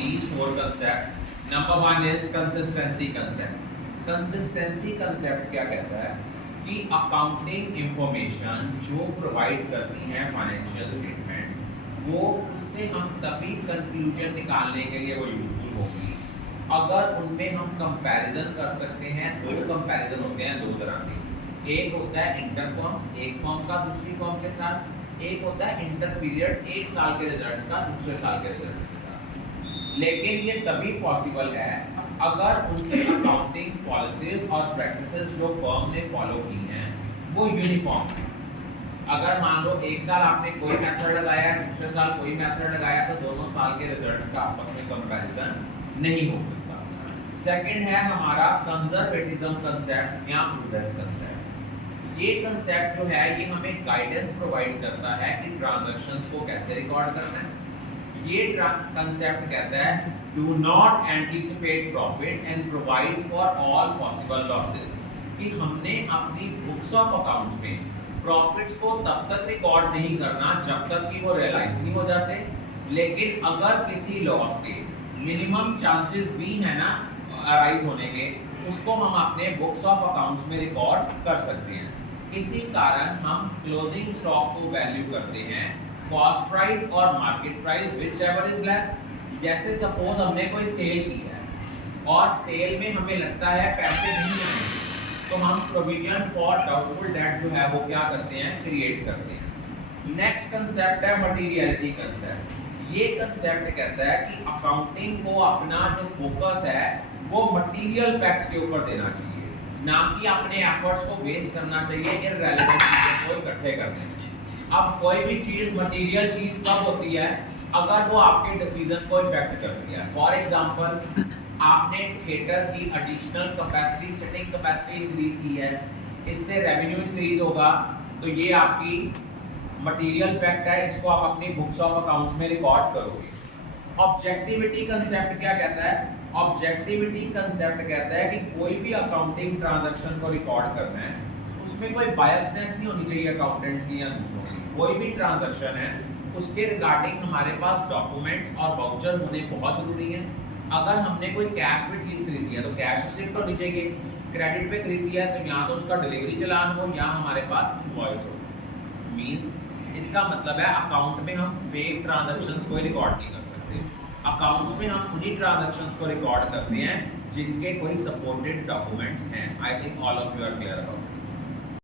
these four concepts. Number one is consistency concept. Consistency concept क्या कहता है कि अकाउंटिंग इंफॉर्मेशन जो प्रोवाइड करती है फाइनेंशियल स्टेटमेंट, वो उससे हम तभी कंक्लूजन निकालने के लिए वो यूजफुल होगी अगर उनमें हम कंपैरिजन कर सकते हैं। दो कंपैरिजन होते हैं दो तरह के, एक होता है इंटर फर्म, एक फर्म का दूसरी फर्म के साथ, एक होता है इंटर पीरियड, एक साल के रिजल्ट्स का दूसरे साल के रिजल्ट्स के साथ। लेकिन ये तभी पॉसिबल है अगर उनकी अकाउंटिंग पॉलिसीज और प्रैक्टिसेस जो फर्म ने फॉलो की हैं वो यूनिफॉर्म है। अगर मान लो एक साल आपने कोई मेथड लगाया है, दूसरे साल कोई मेथड लगाया, तो दोनों साल के रिजल्ट्स का आपस में कंपैरिजन नहीं हो सकता। सेकंड है हमारा कंजर्वेटिज्म कंसेप्ट या प्रूडेंस कंसेप्ट। ये कंसेप्ट जो है ये हमें गाइडेंस प्रोवाइड करता है कि ट्रांजैक्शंस को कैसे रिकॉर्ड करना है। ये कंसेप्ट कहता है do not anticipate profit and provide for all possible losses, कि हमने अपनी बुक्स ऑफ अकाउंट्स में प्रॉफिट्स को तब तक रिकॉर्ड नहीं करना जब तक कि वो रियलाइज नहीं हो जाते, लेकिन अगर किसी लॉस के मिनिमम चांसेस भी है ना अराइज होने के, उसको हम अपने बुक्स ऑफ अकाउंट्स में रिकॉर्ड कर सकते हैं। इसी कारण हम क्लोजिंग स्टॉक को वैल्यू करते हैं कॉस्ट प्राइस और market price which ever is less. जैसे सपोज हमने कोई सेल की है और सेल में हमें लगता है पैसे नहीं आएंगे, तो हम प्रोविजन फॉर डाउटफुल डेट जो है वो क्या करते हैं, क्रिएट करते हैं। नेक्स्ट कंसेप्ट है मटीरियलिटी कंसेप्ट। ये कंसेप्ट कहता है कि अकाउंटिंग को अपना जो फोकस है वो मटीरियल फैक्ट्स के ऊपर देना चाहिए, ना कि अपने एफर्ट्स को वेस्ट करना चाहिए इररेलेवेंट चीजों को इकट्ठे करने में। अब कोई भी चीज मटीरियल चीज कब होती है, अगर वो आपके डिसीजन को इफेक्ट करती है। फॉर एग्जांपल आपने थिएटर की additional capacity, sitting capacity increase की है, इससे रेवेन्यू इंक्रीज होगा, तो ये आपकी मटीरियल फैक्ट है, इसको आप अपनी बुक्स ऑफ अकाउंट्स में रिकॉर्ड करोगे। ऑब्जेक्टिविटी कंसेप्ट क्या कहता है? ऑब्जेक्टिविटी कंसेप्ट कहता है कि कोई भी अकाउंटिंग ट्रांजैक्शन को रिकॉर्ड करना है, उसमें कोई बायसनेस नहीं होनी चाहिए अकाउंटेंट्स की या दूसरों की। कोई भी ट्रांजैक्शन है उसके रिगार्डिंग हमारे पास डॉक्यूमेंट्स और वाउचर होने बहुत जरूरी है। अगर हमने कोई कैश पे चीज खरीदी है तो कैश रिसिप्ट होनी चाहिए, क्रेडिट पे खरीदी है तो या तो उसका डिलीवरी चालान हो या हमारे पास इनवॉइस हो। मींस इसका मतलब है अकाउंट में हम फेक ट्रांजैक्शंस कोई रिकॉर्ड नहीं कर सकते। अकाउंट्स में हम उन्हीं ट्रांजैक्शंस को रिकॉर्ड करते हैं जिनके कोई सपोर्टेड डॉक्यूमेंट्स हैं। I think all of you are clear about